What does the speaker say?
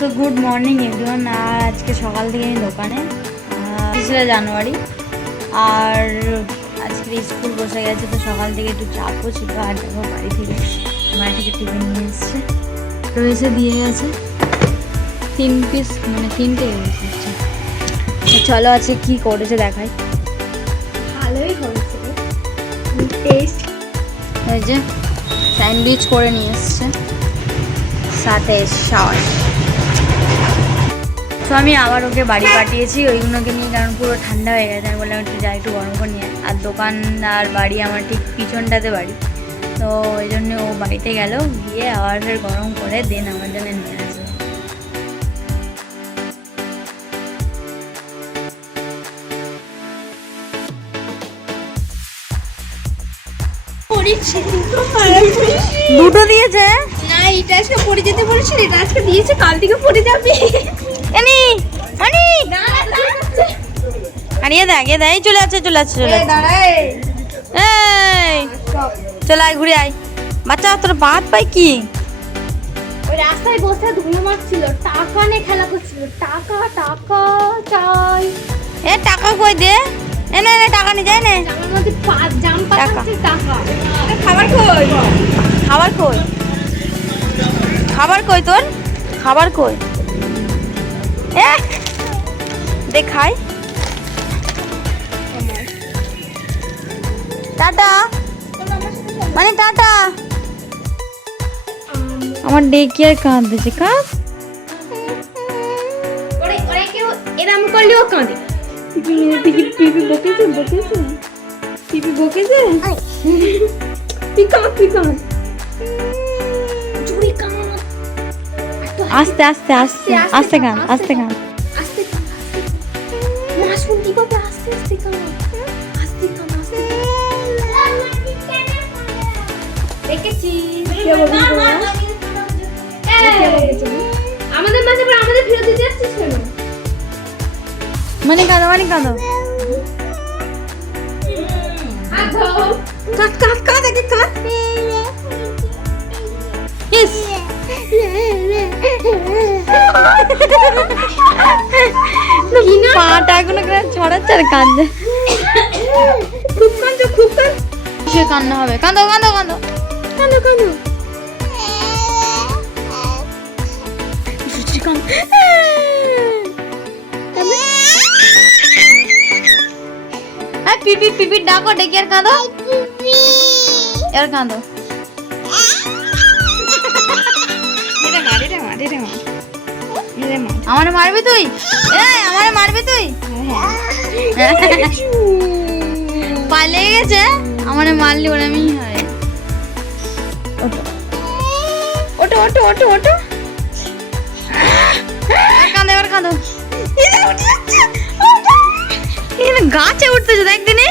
তো good morning everyone. আর আজকে সকাল থেকে আমি দোকানে 3 জানুয়ারি, আর আজকে স্কুল বসে গেছে, তো সকাল থেকে একটু চাপও ছিল। আর দেখো বাড়ি থেকে টিফিন নিয়ে এসছে, রয়েছে দিয়ে গেছে 3 পিস, মানে 3টে করছে। চলো আজকে কি করেছে দেখাই। ভালোই হয়েছে টেস্ট। এই যে স্যান্ডউইচ করে নিয়ে এসছে, সাথে সস। তো আমি আবার ওকে বাড়ি পাঠিয়েছি ওইগুলোকে নিয়ে, কারণ পুরো ঠান্ডা হয়ে গেছে। আমি বললাম একটু যাই, একটু গরম করে নিয়ে। আর দোকান আর বাড়ি আমার ঠিক পিছনটাতে বাড়ি, তো ওই জন্য ও বাড়িতে গেল, গিয়ে আবার ফের গরম করে দেন আমার জন্য নিয়ে আসবে। দুটো দিয়েছে না, এটা আজকে পড়ে যেতে বলেছিল, এটা আজকে দিয়েছে, কাল থেকে পড়ে যাবে। আর এ দেখ চলে যাচ্ছে চলে আয় ঘুরে আয়। বাচ্চা তোর বাদ পাই কি? ওই রাস্তায় বসে ধুলো মারছিল, টাকা নিয়ে খেলা করছিল, টাকা টাকা চাই। এ টাকা কই দে, এনে টাকা নিয়ে যায় না। আমার মধ্যে জাম পাঠাচ্ছে টাকা। খাবার কই তোর? খাবার কই? এ দেখাই। টাটা মানে টাটা। আমার ডেকে আর কাঁদতেছে, কাঁদ। ওরে কেউ এরম করলেও কাঁদে। পিপি বকেছে। জুড়ি কাঁদ। আস্তে কান। না শুনতি কথা, আস্তে কাঁদ। দেখেছি আমাদের মাঝে আমাদের ফিরে দিতে আসছিস কেন? মানে কাঁদো কাঁদ আগে কাঁদ। ইস পাটা এখনো ছড়াচ্ছে আর কাঁদছে। খুব কাঁদ। সে কান্না হবে, কাঁদো। পিপি ডাকো, ডেকে আর কাঁদো। আমারে মারবি তুই? আমারে মারবি তুই? পালিয়ে গেছে, আমারে মারলি ওরা আমি হয়। ওটো কাঁদো। গাছে উঠতেছে দেখ দিনে।